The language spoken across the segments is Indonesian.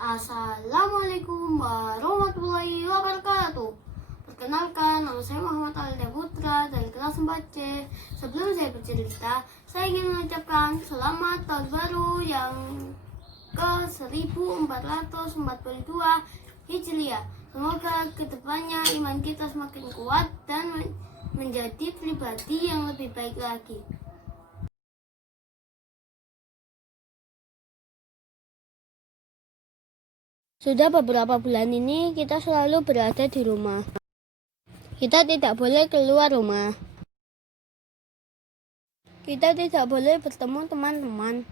Assalamualaikum warahmatullahi wabarakatuh. Perkenalkan, nama saya Muhammad Alda Putra dari kelas 4C. Sebelum saya bercerita, saya ingin mengucapkan selamat tahun baru yang ke-1442 Hijriah. Semoga kedepannya iman kita semakin kuat dan menjadi pribadi yang lebih baik lagi. Sudah beberapa bulan ini kita selalu berada di rumah. Kita tidak boleh keluar rumah. Kita tidak boleh bertemu teman-teman,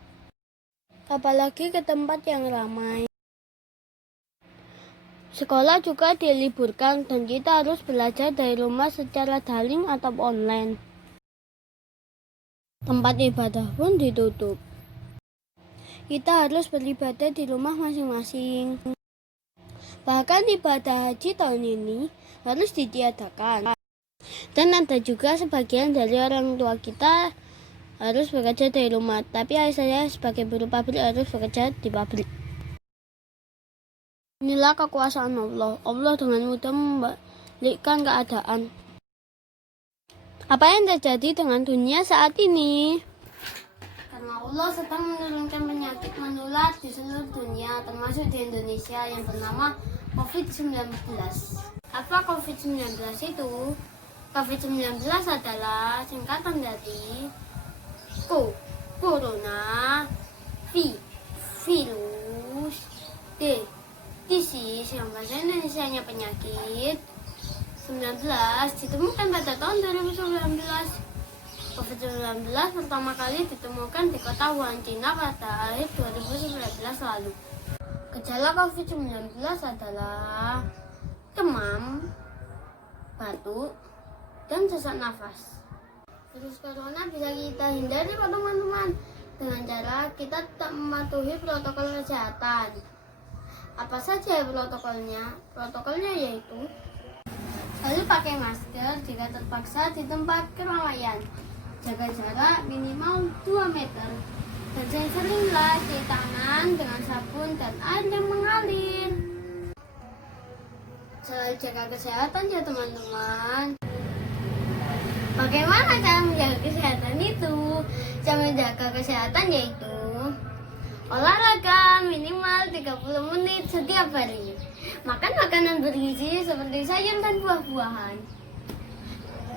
apalagi ke tempat yang ramai. Sekolah juga diliburkan dan kita harus belajar dari rumah secara daring atau online. Tempat ibadah pun ditutup. Kita harus beribadah di rumah masing-masing. Bahkan ibadah haji tahun ini harus ditiadakan. Dan ada juga sebagian dari orang tua kita harus bekerja dari rumah. Tapi ayah saya sebagai buruh pabrik harus bekerja di pabrik. Inilah kekuasaan Allah. Allah dengan mudah membalikkan keadaan. Apa yang terjadi dengan dunia saat ini? Karena Allah sedang menurunkan penyakit menular di seluruh dunia, termasuk di Indonesia yang bernama COVID-19. Apa COVID-19 itu? COVID-19 adalah singkatan dari Corona, virus, disease yang bahasa Indonesianya penyakit 19 ditemukan pada tahun 2019. COVID-19 pertama kali ditemukan di kota Wuhan, China pada akhir 2019 lalu. Gejala COVID-19 adalah demam, batuk, dan sesak nafas. Virus corona bisa kita hindari, teman-teman, dengan cara kita tetap mematuhi protokol kesehatan. Apa saja protokolnya? Protokolnya yaitu selalu pakai masker jika terpaksa di tempat keramaian. Jaga jarak minimal 2 meter. Dan sering-seringlah cuci tangan dengan sabun dan air yang mengalir. Selalu jaga kesehatan ya teman-teman. Bagaimana cara menjaga kesehatan itu? Cara menjaga kesehatan yaitu olahraga minimal 30 menit setiap hari. Makan makanan bergizi seperti sayur dan buah-buahan.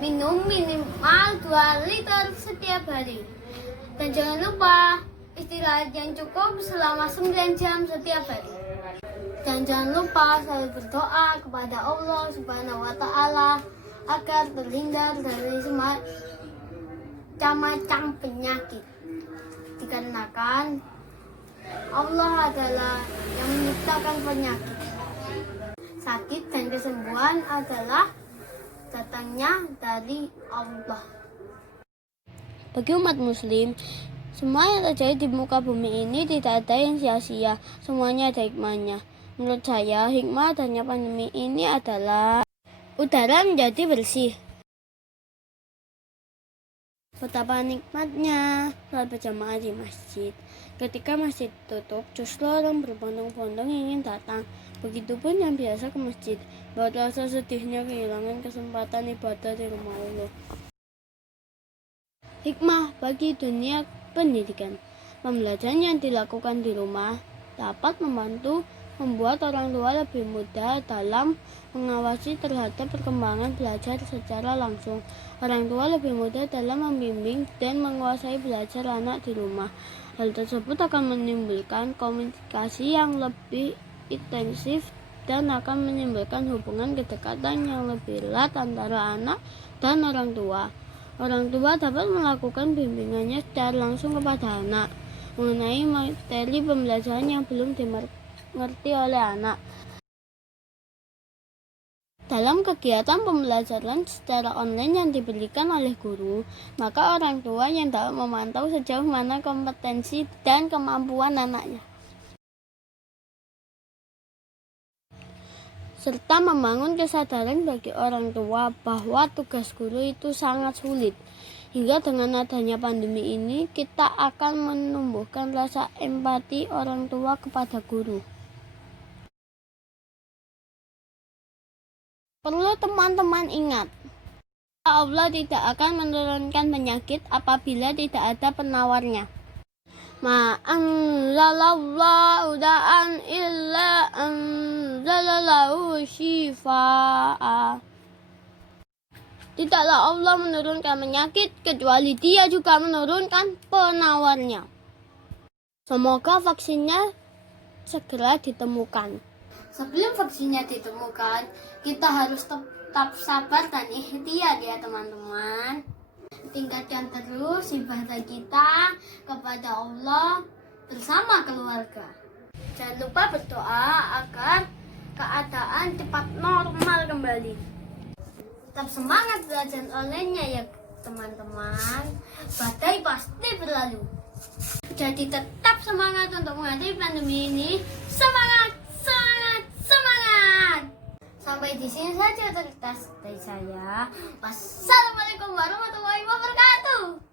Minum minimal 2 liter setiap hari. Dan jangan lupa istirahat yang cukup selama 9 jam setiap hari. Dan jangan lupa selalu berdoa kepada Allah Subhanahu wa Ta'ala agar terhindar dari macam-macam penyakit. Dikarenakan Allah adalah yang menciptakan penyakit. Sakit dan kesembuhan adalah datangnya dari Allah. Bagi umat muslim, semua yang terjadi di muka bumi ini tidak ada yang sia-sia, semuanya ada hikmahnya. Menurut saya, hikmah adanya pandemi ini adalah udara menjadi bersih. Betapa nikmatnya salat berjamaah di masjid. Ketika masjid tutup, justru orang berbondong-bondong ingin datang. Begitupun yang biasa ke masjid. Buat rasa sedihnya kehilangan kesempatan ibadah di rumah Allah. Hikmah bagi dunia pendidikan. Pembelajaran yang dilakukan di rumah dapat membuat orang tua lebih mudah dalam mengawasi terhadap perkembangan belajar secara langsung. Orang tua lebih mudah dalam membimbing dan menguasai belajar anak di rumah. Hal tersebut akan menimbulkan komunikasi yang lebih intensif dan akan menimbulkan hubungan kedekatan yang lebih erat antara anak dan orang tua. Orang tua dapat melakukan bimbingannya secara langsung kepada anak mengenai materi pembelajaran yang belum dimengerti oleh anak. Dalam kegiatan pembelajaran secara online yang diberikan oleh guru, maka orang tua yang dapat memantau sejauh mana kompetensi dan kemampuan anaknya, serta membangun kesadaran bagi orang tua bahwa tugas guru itu sangat sulit. Hingga dengan adanya pandemi ini, kita akan menumbuhkan rasa empati orang tua kepada guru. Perlu teman-teman ingat, Allah tidak akan menurunkan penyakit apabila tidak ada penawarnya. Ma anzalallahu da'an illa anzalalahu shifaa. Tidaklah Allah menurunkan penyakit kecuali Dia juga menurunkan penawarnya. Semoga vaksinnya segera ditemukan. Sebelum vaksinnya ditemukan, kita harus tetap sabar dan ikhtiar ya teman-teman. Tingkatkan terus ibadah kita kepada Allah bersama keluarga. Jangan lupa berdoa agar keadaan cepat normal kembali. Tetap semangat belajar online-nya ya teman-teman. Badai pasti berlalu. Jadi tetap semangat untuk menghadapi pandemi ini. Semangat, semangat, semangat. Sampai di sini saja cerita dari saya. Wassalamualaikum warahmatullahi wabarakatuh.